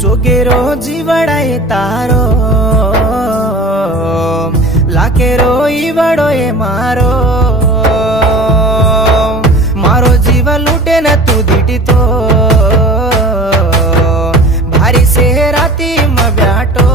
सोगेरो जीवड़ाए तारो लाकेरो ईवड़ो ए मारो मारो जीव लूटे न तू दीटी तो भारी से राती म ब्याटो।